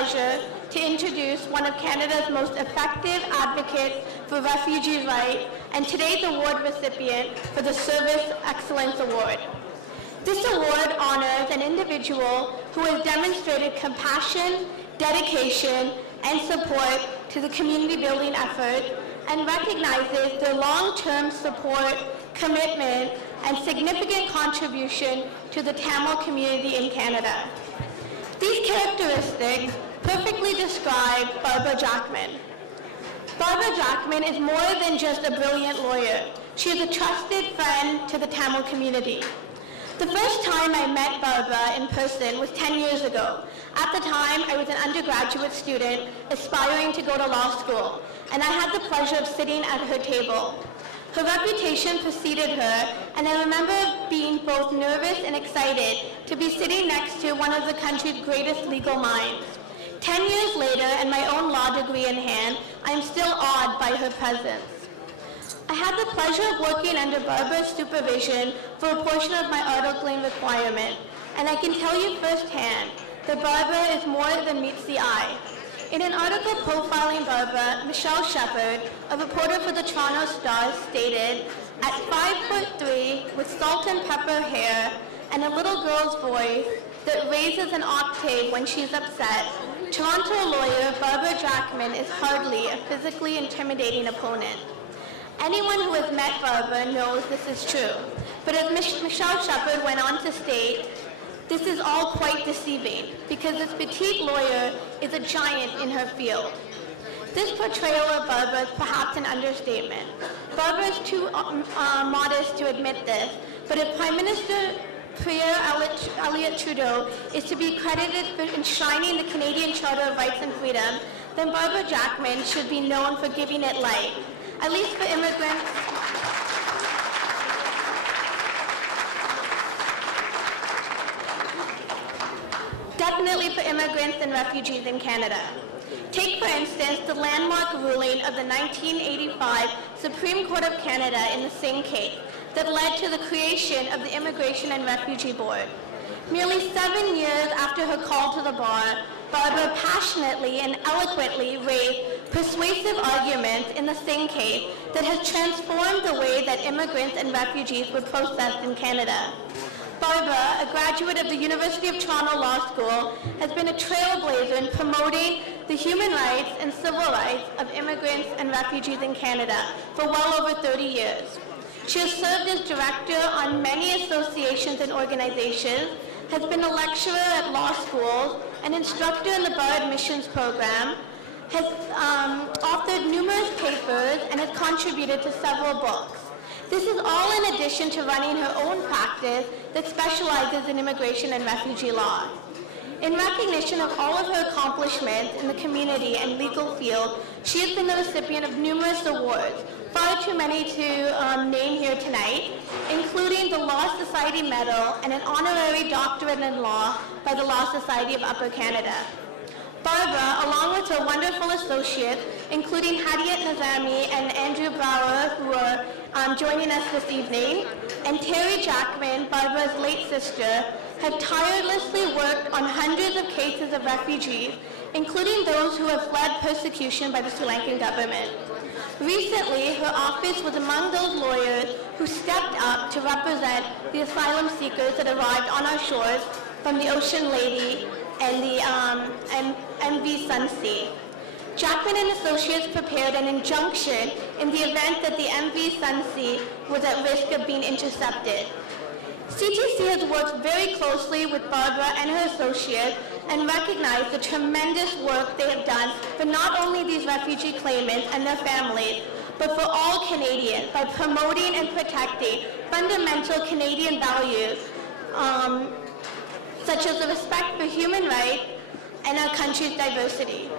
pleasure to introduce one of Canada's most effective advocates for refugee rights and today's award recipient for the Service Excellence Award. This award honors an individual who has demonstrated compassion, dedication, and support to the community building effort and recognizes their long-term support, commitment, and significant contribution to the Tamil community in Canada. These characteristics perfectly describe Barbara Jackman. Barbara Jackman is more than just a brilliant lawyer. She is a trusted friend to the Tamil community. The first time I met Barbara in person was 10 years ago. At the time, I was an undergraduate student aspiring to go to law school, and I had the pleasure of sitting at her table. Her reputation preceded her, and I remember being both nervous and excited to be sitting next to one of the country's greatest legal minds. 10 years later, and my own law degree in hand, I am still awed by her presence. I had the pleasure of working under Barbara's supervision for a portion of my articling requirement, and I can tell you firsthand that Barbara is more than meets the eye. In an article profiling Barbara, Michelle Shepherd, a reporter for the Toronto Star, stated, "At 5'3", with salt and pepper hair and a little girl's voice that raises an octave when she's upset, Toronto lawyer Barbara Jackman is hardly a physically intimidating opponent." Anyone who has met Barbara knows this is true. But as Michelle Shepherd went on to state, this is all quite deceiving because this petite lawyer is a giant in her field. This portrayal of Barbara is perhaps an understatement. Barbara is too modest to admit this, but if Prime Minister Pierre Elliott Trudeau is to be credited for enshrining the Canadian Charter of Rights and Freedom, then Barbara Jackman should be known for giving it life. At least for immigrants, definitely for immigrants and refugees in Canada. Take, for instance, the landmark ruling of the 1985 Supreme Court of Canada in the Singh case that led to the creation of the Immigration and Refugee Board. Nearly 7 years after her call to the bar, Barbara passionately and eloquently raised persuasive arguments in the Singh case that has transformed the way that immigrants and refugees were processed in Canada. Barbara, a graduate of the University of Toronto Law School, has been a trailblazer in promoting the human rights and civil rights of immigrants and refugees in Canada for well over 30 years. She has served as director on many associations and organizations, has been a lecturer at law schools, an instructor in the bar admissions program, has authored numerous papers, and has contributed to several books. This is all in addition to running her own practice that specializes in immigration and refugee law. In recognition of all of her accomplishments in the community and legal field, she has been the recipient of numerous awards, far too many to name here tonight, including the Law Society Medal and an honorary doctorate in law by the Law Society of Upper Canada. Barbara, along with her wonderful associates, including Hadiat Nazami and Andrew Brower, who are joining us this evening, and Terry Jackman, Barbara's late sister, have tirelessly worked on hundreds of cases of refugees, including those who have fled persecution by the Sri Lankan government. Recently, her office was among those lawyers who stepped up to represent the asylum seekers that arrived on our shores from the Ocean Lady and the MV Sunsea. Jackman and Associates prepared an injunction in the event that the MV Sunsea was at risk of being intercepted. CTC has worked very closely with Barbara and her associates and recognized the tremendous work they have done for not only these refugee claimants and their families, but for all Canadians by promoting and protecting fundamental Canadian values such as the respect for human rights and our country's diversity.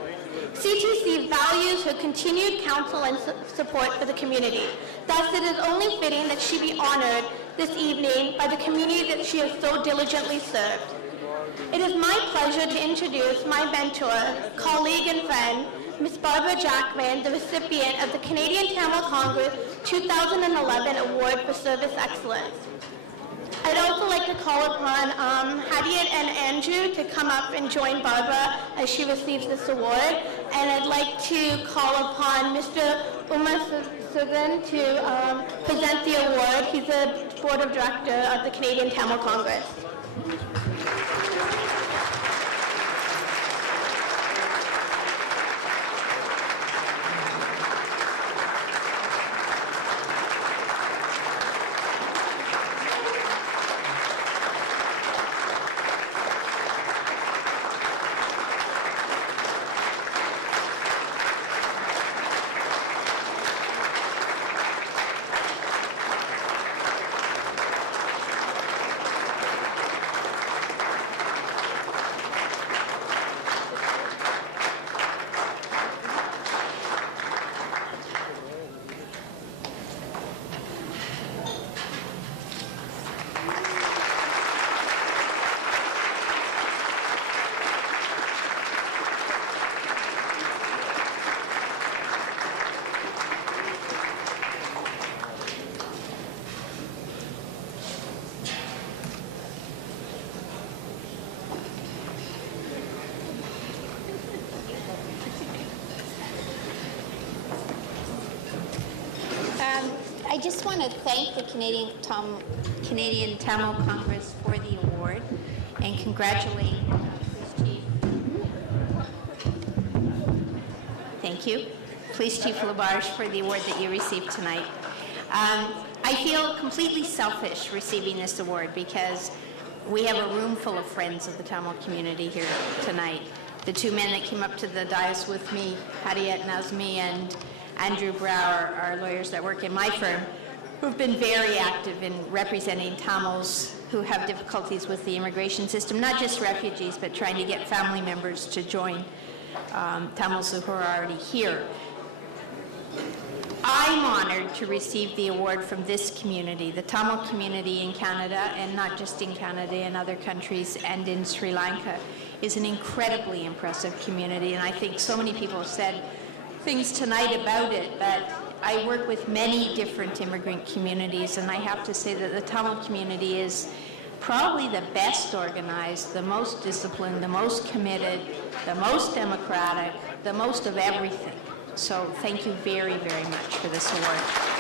CTC values her continued counsel and support for the community. Thus, it is only fitting that she be honored this evening by the community that she has so diligently served. It is my pleasure to introduce my mentor, colleague, and friend, Ms. Barbara Jackman, the recipient of the Canadian Tamil Congress 2011 Award for Service Excellence. I'd also like to call upon Harriet and Andrew to come up and join Barbara as she receives this award. And I'd like to call upon Mr. Umar Sugan to present the award. He's the Board of Director of the Canadian Tamil Congress. I just want to thank the Canadian Tamil Congress for the award and congratulate Police Chief. Thank you. Police Chief Labarge for the award that you received tonight. I feel completely selfish receiving this award because we have a room full of friends of the Tamil community here tonight. The two men that came up to the dais with me, Harriet Nazmi and Andrew Brower, are lawyers that work in my firm, who've been very active in representing Tamils who have difficulties with the immigration system, not just refugees, but trying to get family members to join Tamils who are already here. I'm honored to receive the award from this community, the Tamil community in Canada, and not just in Canada, in other countries and in Sri Lanka, is an incredibly impressive community, and I think so many people have said things tonight about it, but I work with many different immigrant communities, and I have to say that the Tamil community is probably the best organized, the most disciplined, the most committed, the most democratic, the most of everything. So thank you very, very much for this award.